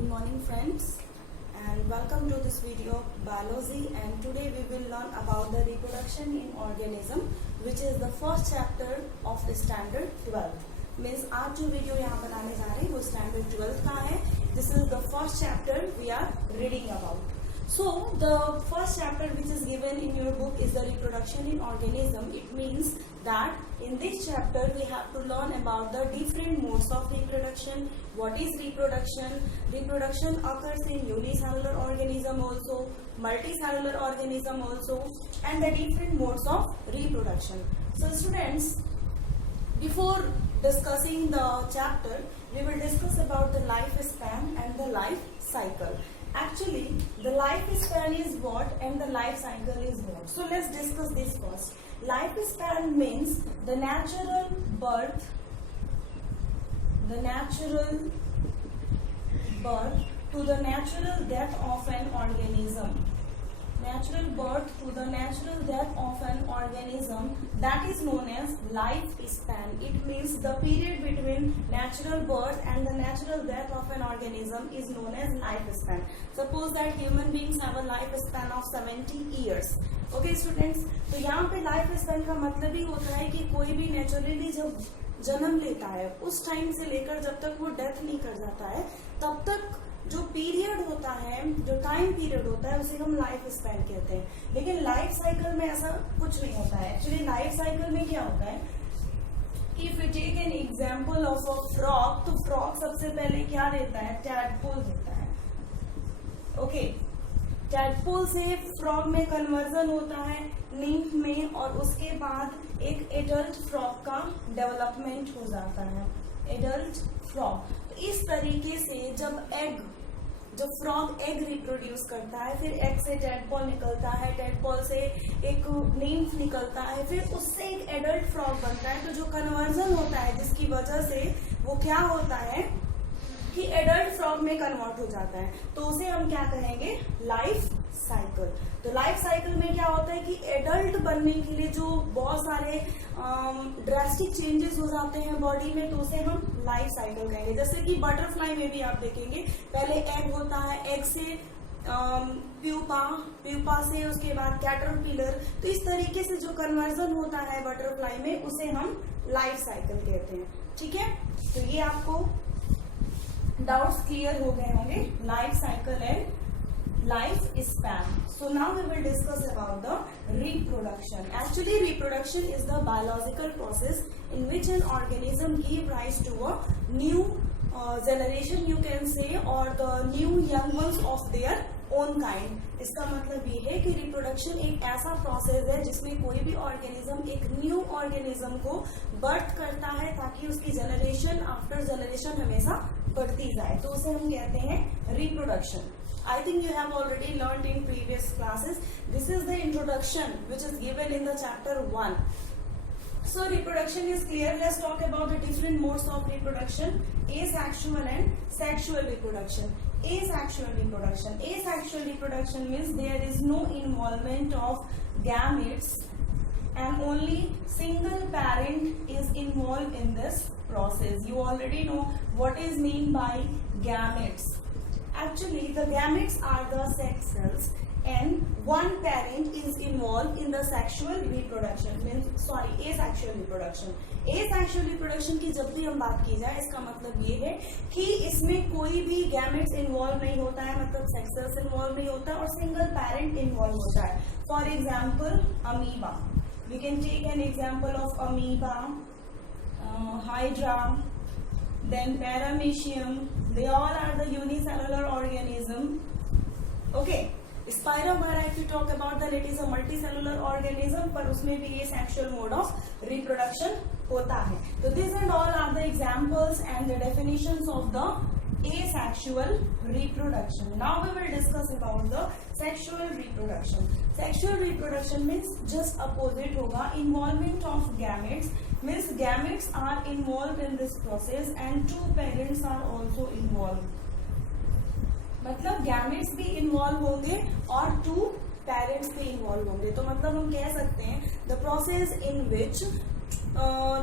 Good morning friends and welcome to this video of biology, and today we will learn about the reproduction in organism which is the first chapter of the standard 12. Means आज जो video यहाँ बनाने जा रहे हैं वो standard 12 का है. This is the first chapter we are reading about. So the first chapter which is given in your book is the reproduction in organism. It means that in this chapter we have to learn about the different modes of reproduction. What is reproduction? Reproduction occurs in unicellular organism also, multicellular organism also, and the different modes of reproduction. So students, before discussing the chapter, we will discuss about the lifespan and the life cycle. Actually, the lifespan is what and the life cycle is what. So let's discuss this first. Lifespan means the natural birth to the natural death of an organism. Natural birth to the natural death of an organism, that is known as lifespan. It means the period between natural birth and the natural death of an organism is known as lifespan. Suppose that human beings have a lifespan of 70 years. Okay students, तो यहाँ पे lifespan का मतलब ही होता है कि कोई भी नेचुरली जब जन्म लेता है उस टाइम से लेकर जब तक वो डेथ नहीं कर जाता है तब तक जो पीरियड होता है, जो टाइम पीरियड होता है उसे हम लाइफ स्पैन कहते हैं. लेकिन लाइफ साइकिल में ऐसा कुछ नहीं होता है. एक्चुअली लाइफ साइकिल में क्या होता है, if you take an example of a frog, तो फ्रॉग सबसे पहले क्या देता है, टैडपोल देता है. ओके, टैडपोल से फ्रॉग में कन्वर्जन होता है निम्फ में, और उसके बाद एक एडल्ट फ्रॉग का डेवलपमेंट हो जाता है, एडल्ट फ्रॉग. तो इस तरीके से जब फ्रॉग एग रिप्रोड्यूस करता है, फिर एग से टैडपोल निकलता है, टैडपोल से एक निम्फ निकलता है, फिर उससे एक एडल्ट फ्रॉग बनता है. तो जो कन्वर्जन होता है जिसकी वजह से वो क्या होता है कि एडल्ट फ्रॉग में कन्वर्ट हो जाता है, तो उसे हम क्या कहेंगे, लाइफ साइकिल. तो लाइफ साइकिल में क्या होता है कि एडल्ट बनने के लिए जो बहुत सारे ड्रास्टिक चेंजेस हो जाते हैं बॉडी में, तो उसे हम लाइफ साइकिल कहेंगे. जैसे कि बटरफ्लाई में भी आप देखेंगे पहले एग होता है, एग से प्यूपा से उसके बाद कैटरपिलर. तो इस तरीके से जो कन्वर्जन होता है बटरफ्लाई में उसे हम लाइफ साइकिल कहते हैं. ठीक है, तो ये आपको डाउट्स क्लियर हो गए होंगे, life cycle and lifespan. So now we will discuss about the reproduction. Actually, reproduction is the biological process in which an organism gives rise to a new generation, you can say, or the new young ones of their own kind. इसका मतलब ये है कि reproduction एक ऐसा process है जिसमें कोई भी ऑर्गेनिज्म एक न्यू ऑर्गेनिज्म को बर्थ करता है ताकि उसकी जनरेशन आफ्टर जनरेशन हमेशा बढ़ती जाए. तो उसे हम कहते हैं reproduction. I think you have already learned in previous classes. This is the introduction which is given in the chapter 1. So reproduction is clear. Let's talk about the different modes of reproduction: asexual and sexual reproduction. Asexual reproduction. Asexual reproduction means there is no involvement of gametes and only single parent is involved in this process. You already know what is mean by gametes. Actually, the gametes are the sex cells and one parent is involved in the sexual reproduction. Asexual reproduction. Asexual reproduction की जब भी हम बात की जाए इसका मतलब ये है कि इसमें कोई भी gametes इन्वॉल्व नहीं होता है, मतलब sex cells इन्वॉल्व नहीं होता है और सिंगल parent इन्वॉल्व होता है. For example, amoeba. We can take an example of amoeba, hydra, then paramecium. They all are the unicellular organism. Okay. Spirogyra, if you talk about that, it is a multicellular organism, पर उसमें भी ये sexual mode of reproduction होता है. So these and all are the examples and the definitions of the asexual reproduction. Now we will discuss about the sexual reproduction. Sexual reproduction means just opposite होगा. Involvement of gametes means gametes are involved in this process and two parents are also involved. मतलब gametes भी involved होंगे और two parents भी involved होंगे. तो मतलब हम कह सकते हैं the process in which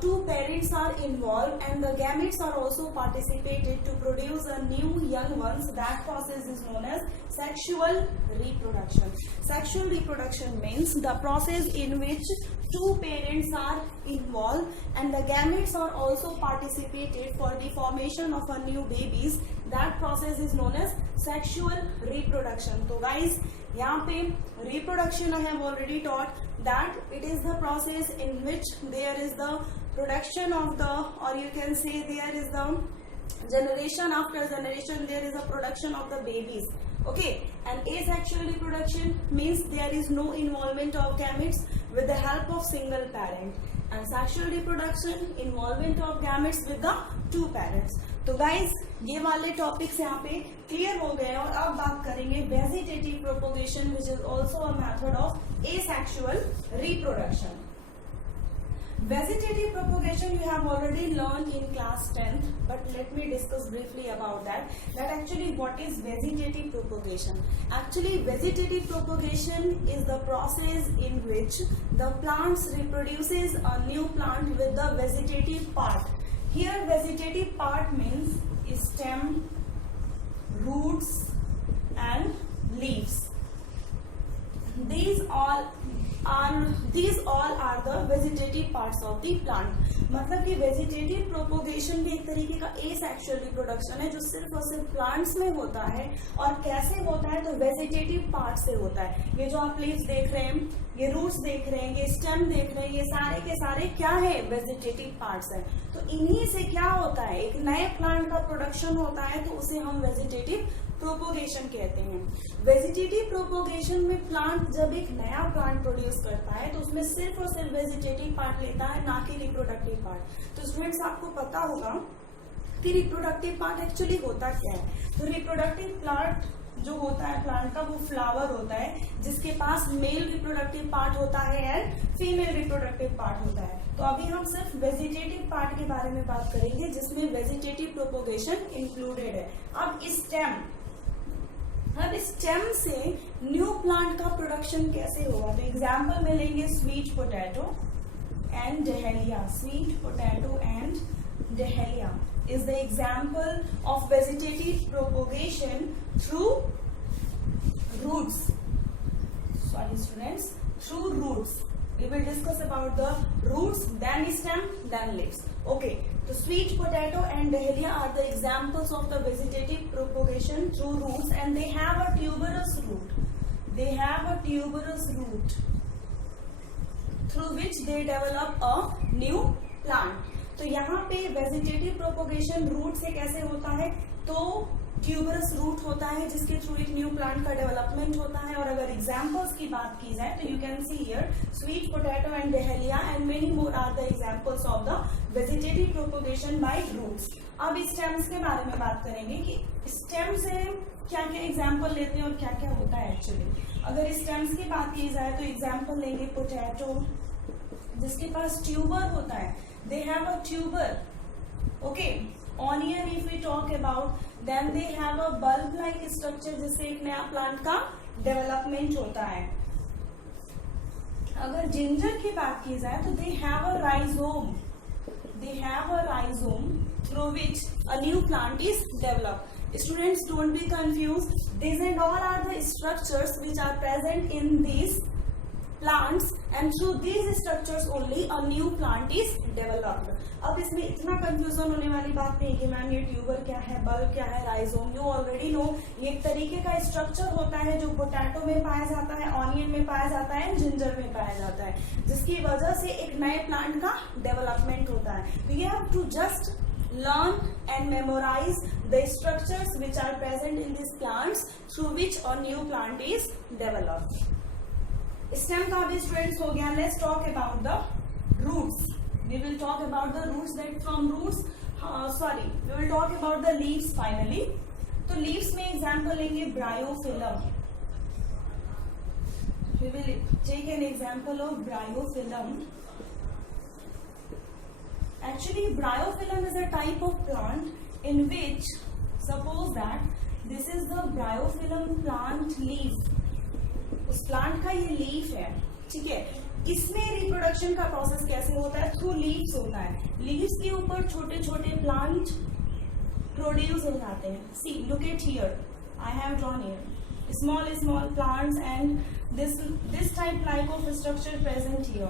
two parents are involved and the gametes are also participated to produce a new young ones. That process is known as sexual reproduction. Sexual reproduction means the process in which two parents are involved and the gametes are also participated for the formation of a new babies. That process is known as sexual reproduction. So guys, यहाँ पे reproduction I have already taught that it is the process in which there is the production of the, or you can say there is the generation after generation, there is a production of the babies. Okay, and asexual reproduction means there is no involvement of gametes with the help of single parent, and sexual reproduction involvement of gametes with the two parents. तो guys ये वाले topics यहाँ पे clear हो गए और अब बात करेंगे vegetative propagation which is also a method of asexual reproduction. Vegetative propagation you have already learned in class 10th, but let me discuss briefly about that. That actually what is vegetative propagation? Actually vegetative propagation is the process in which the plants reproduces a new plant with the vegetative part. Here vegetative part means stem, roots and leaves. These all are the vegetative parts of the plant. मतलब कि vegetative propagation भी एक तरीके का asexual reproduction है जो सिर्फ और सिर्फ प्लांट्स में होता है. और कैसे होता है तो वेजिटेटिव पार्ट से होता है. ये जो आप लीव्स देख रहे हैं, ये रूट्स देख रहे हैं, ये स्टेम देख रहे हैं, ये सारे के सारे क्या है वेजिटेटिव पार्ट्स है. तो इन्हीं से क्या होता है, एक नए प्लांट का प्रोडक्शन होता है तो उसे हम वेजिटेटिव प्रोपोगेशन कहते हैं. वेजिटेटिव प्रोपोगेशन में प्लांट जब एक नया प्लांट प्रोड्यूस करता है तो उसमें सिर्फ और सिर्फ वेजिटेटिव पार्ट लेता है, ना कि रिप्रोडक्टिव पार्ट. तो स्टूडेंट्स आपको पता होगा कि रिप्रोडक्टिव पार्ट एक्चुअली होता क्या है. तो रिप्रोडक्टिव पार्ट जो होता है प्लांट का वो फ्लावर होता है जिसके पास मेल रिप्रोडक्टिव पार्ट होता है एंड फीमेल रिप्रोडक्टिव पार्ट होता है. तो अभी हम सिर्फ वेजिटेटिव पार्ट के बारे में बात करेंगे जिसमें वेजिटेटिव प्रोपोगेशन इंक्लूडेड है. अब स्टेम से न्यू प्लांट का प्रोडक्शन कैसे होगा तो एग्जाम्पल में लेंगे sweet potato and dahlia. Sweet potato and dahlia is the example of vegetative propagation through roots. Sorry students, through roots. We will discuss about the roots, then stem, then leaves. Okay, so sweet potato and dahlia are the examples of the vegetative propagation through roots, and they have a tuberous root. They have a tuberous root through which they develop a new plant. तो यहाँ पे vegetative propagation root से कैसे होता है तो tuberous root होता है जिसके थ्रू एक न्यू प्लांट का डेवलपमेंट होता है. और अगर एग्जांपल्स की बात की जाए तो you can see here sweet potato and dahlia and many more are the examples of the vegetative propagation by roots. अब स्टेम्स के बारे में बात करेंगे कि स्टेम से क्या क्या एग्जाम्पल लेते हैं और क्या क्या होता है एक्चुअली. अगर स्टेम्स की बात की जाए तो एग्जाम्पल लेंगे पोटैटो जिसके पास ट्यूबर होता है. They have a tuber. Okay. Onion if we talk about, then they have a bulb-like structure जिससे एक नया प्लांट का डेवलपमेंट होता है. अगर जिंजर की बात की जाए तो they have a rhizome. They have a rhizome through which a new plant is developed. Students, don't be confused. These and all are the structures which are present in these plants and through these structures only a new plant is developed. अब इसमें इतना confusion होने वाली बात नहीं कि ma'am ये tuber क्या है, बल्ब क्या है, राइजोम. यू ऑलरेडी नो ये एक तरीके का स्ट्रक्चर होता है जो पोटैटो में पाया जाता है, ऑनियन में पाया जाता है, जिंजर में पाया जाता है, जिसकी वजह से एक नए प्लांट का डेवलपमेंट होता है. तो you have to just learn and memorize the structures which are present in these plants through which a new plant is developed. Stem का भी स्टूडेंट्स हो गया. Let's talk about the roots. We will talk about the roots that from roots we will talk about the leaves finally. तो leaves में example लेंगे bryophyllum. We will take an example of bryophyllum. Actually, bryophyllum is a type of plant in which, suppose that this is the bryophyllum plant leaf. उस plant का ये leaf है, ठीक है. इसमें रिप्रोडक्शन का प्रोसेस कैसे होता है? थ्रू लीव्स होता है। लीव्स के ऊपर छोटे छोटे प्लांट प्रोड्यूस हो जाते हैं। See look at here, I have drawn here small plants and this type like of structure present here.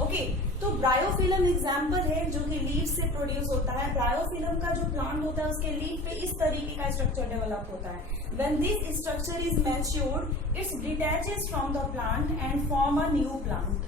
Okay, तो ब्रायोफिलम एग्जाम्पल है जो कि लीफ से प्रोड्यूस होता है। ब्रायोफिलम का जो प्लांट होता है उसके लीफ पे इस तरीके का स्ट्रक्चर डेवलप होता है। When this structure is matured, it's detaches from the plant and form a new plant.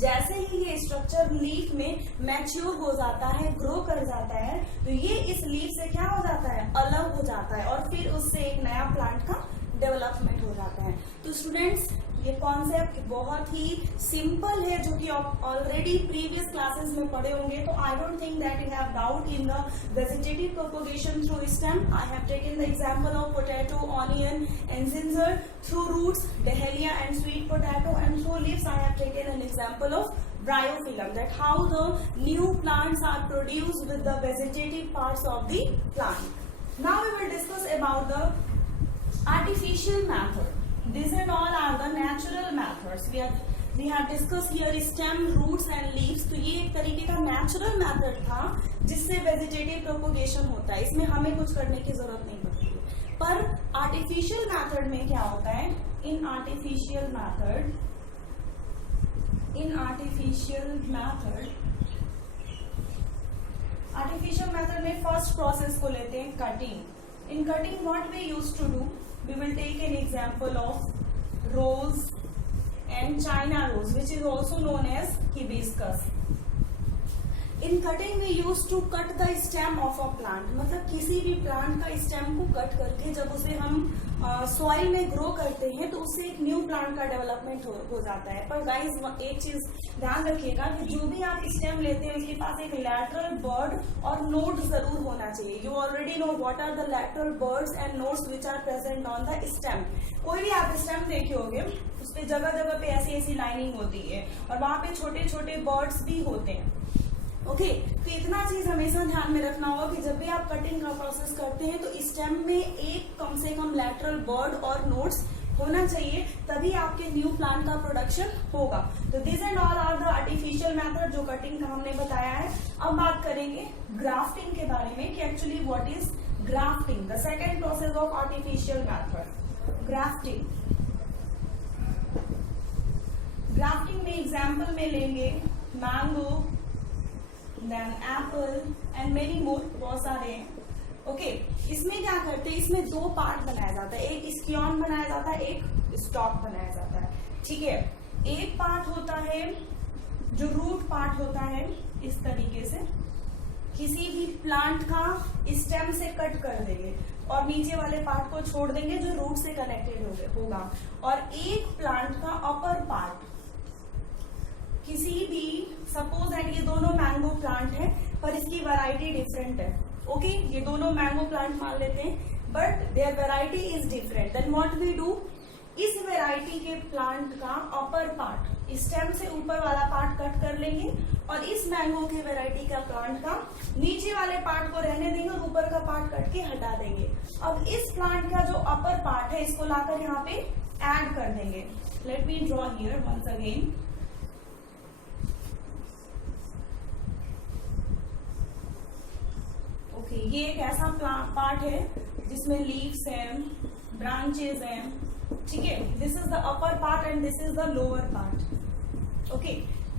जैसे ही ये स्ट्रक्चर लीफ में मैच्योर हो जाता है, ग्रो कर जाता है, तो ये इस लीफ से क्या हो जाता है? अलग हो जाता है और फिर उससे एक नया प्लांट का डेवलपमेंट हो जाता है। तो स्टूडेंट्स, ये कॉन्सेप्ट बहुत ही सिंपल है जो कि आप ऑलरेडी प्रीवियस क्लासेस में पढ़े होंगे। तो I don't think that you have doubt in the vegetative propagation through stem. I have taken the example of potato, onion and ginger. Through roots dahlia and sweet potato, and through leaves I have taken an example of bryophyllum, that how the new plants are produced with the vegetative parts of the plant. Now we will discuss about the artificial method. These and all are the natural methods. We have discussed here stem, roots and leaves. तो ये एक तरीके का natural method था जिससे vegetative propagation होता है। इसमें हमें कुछ करने की जरूरत नहीं पड़ती है। पर artificial method में क्या होता है? In artificial method में फर्स्ट प्रोसेस को लेते हैं cutting. In cutting what we use to do, we will take an example of rose and China rose which is also known as hibiscus. In cutting we use to cut the stem of a plant, मतलब किसी भी plant का stem को cut करके जब उसे हम soil में ग्रो करते हैं तो उससे एक न्यू प्लांट का डेवलपमेंट हो जाता है। पर गाइस एक चीज ध्यान रखिएगा कि जो भी आप स्टेम लेते हैं उसके पास एक लैटरल बर्ड और नोड जरूर होना चाहिए। You already know what are the lateral birds and nodes which are present on the stem. कोई भी आप स्टेम देखे होंगे उस पे जगह जगह पे ऐसी ऐसी लाइनिंग होती है और वहां पे छोटे छोटे बर्ड्स भी होते हैं। ओके, तो इतना चीज हमेशा ध्यान में रखना होगा कि जब भी आप कटिंग का प्रोसेस करते हैं तो स्टेम में एक कम से कम लैटरल बर्ड और नोड्स होना चाहिए, तभी आपके न्यू प्लांट का प्रोडक्शन होगा। तो this and all are the artificial method जो कटिंग का हमने बताया है। अब बात करेंगे ग्राफ्टिंग के बारे में कि actually what is grafting, the second process of artificial method. Grafting में एग्जाम्पल में लेंगे mango, then apple and many more, बहुत सारे हैं। ओके, इसमें क्या करते हैं? इसमें दो पार्ट बनाया जाता है, एक स्कियॉन बनाया जाता है, एक स्टॉक बनाया जाता है। ठीक है, एक पार्ट होता है जो रूट पार्ट होता है, इस तरीके से किसी भी प्लांट का स्टेम से कट कर देंगे और नीचे वाले पार्ट को छोड़ देंगे जो रूट से कनेक्टेड होगा। और एक प्लांट का अपर पार्ट किसी भी, सपोज दैट ये दोनों मैंगो प्लांट है पर इसकी वैरायटी डिफरेंट है। ओके, ये दोनों मैंगो प्लांट मान लेते हैं but there variety is different. Then what we do, इस वैरायटी के प्लांट का अपर पार्ट, स्टेम से ऊपर वाला पार्ट कट कर लेंगे और इस मैंगो के वैरायटी का प्लांट का नीचे वाले पार्ट को रहने देंगे और ऊपर का पार्ट कट के हटा देंगे। अब इस प्लांट का जो अपर पार्ट है इसको लाकर यहाँ पे ऐड कर देंगे। Let me draw here once again. Okay, ये एक ऐसा पार्ट है जिसमें लीव्स हैं, ब्रांचेस हैं। ठीक है, this is the upper part and this is the lower part. Okay,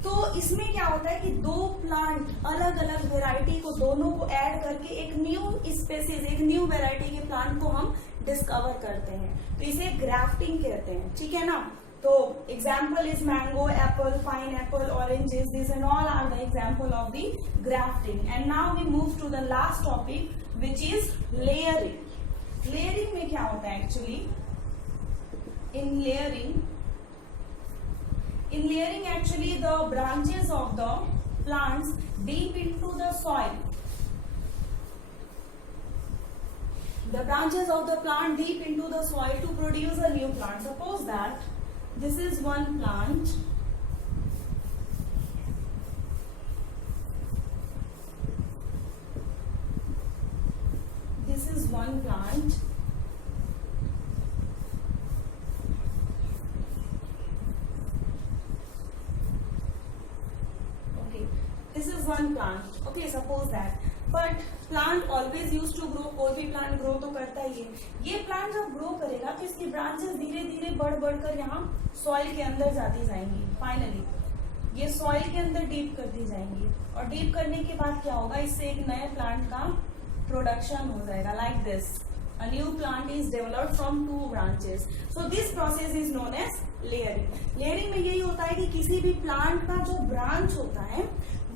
तो इसमें क्या होता है कि दो प्लांट अलग अलग वेराइटी को दोनों को ऐड करके एक न्यू स्पेसीज, एक न्यू वेराइटी के प्लांट को हम डिस्कवर करते हैं, तो इसे ग्राफ्टिंग कहते हैं। ठीक है ना। तो example is mango, apple, pineapple, oranges, this and all are the example of the grafting. And now we move to the last topic which is layering. Layering में क्या होता है actually? In layering actually the branches of the plants deep into the soil. The branches of the plant deep into the soil to produce a new plant. Suppose that this is one plant. This is one plant. one plant. Okay, suppose that. But plant always used to grow. कोई भी plant grow तो करता ही है. ये plant जब grow करेगा तो इसकी branches धीरे धीरे बढ़कर यहाँ soil के अंदर जाती जाएंगी. Finally, ये soil के अंदर deep करती जाएंगी और deep करने के बाद क्या होगा, इससे एक नए plant का production हो जाएगा. Like this, a new plant is developed from 2 branches. So this process is known as layering. Layering में यही होता है कि किसी भी plant का जो branch होता है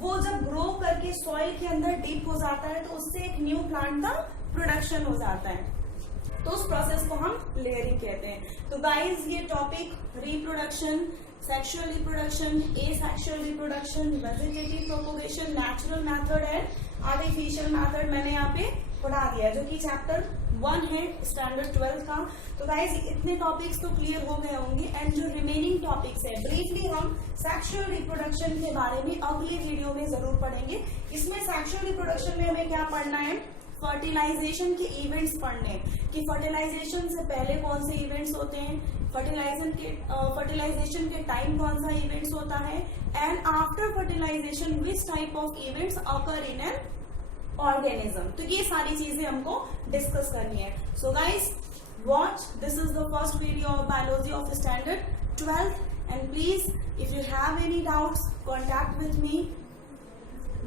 वो जब ग्रो करके सॉइल के अंदर डीप हो जाता है तो उससे एक न्यू प्लांट का प्रोडक्शन हो जाता है. तो उस प्रोसेस को हम लेयरिंग कहते हैं. तो गाइस, ये topic reproduction, sexual reproduction, asexual reproduction, vegetative propagation, natural method and artificial method मैंने यहाँ पे पढ़ा दिया है, जो कि चैप्टर 1 है स्टैंडर्ड 12 का. तो गाइस, इतने टॉपिक्स तो क्लियर हो गए होंगे एंड जो रिमेनिंग टॉपिक्स है ब्रीफली हम सेक्सुअल रिप्रोडक्शन के बारे में अगले वीडियो में जरूर पढ़ेंगे. इसमें सेक्सुअल रिप्रोडक्शन में हमें क्या पढ़ना है, फर्टिलाइजेशन के इवेंट्स पढ़ने, कि फर्टिलाइजेशन से पहले कौन से इवेंट्स होते हैं, फर्टिलाइजेशन के टाइम कौन सा इवेंट्स होता है, and after fertilization which type of events occur in an organism. तो ये सारी चीजें हमको डिस्कस करनी है. So guys, watch, this is the first video of biology of standard 12th, and please, if you have any doubts, contact with me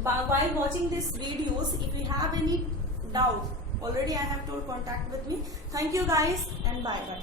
while watching these videos. If you have any doubt, already I have told, contact with me. Thank you guys and bye bye.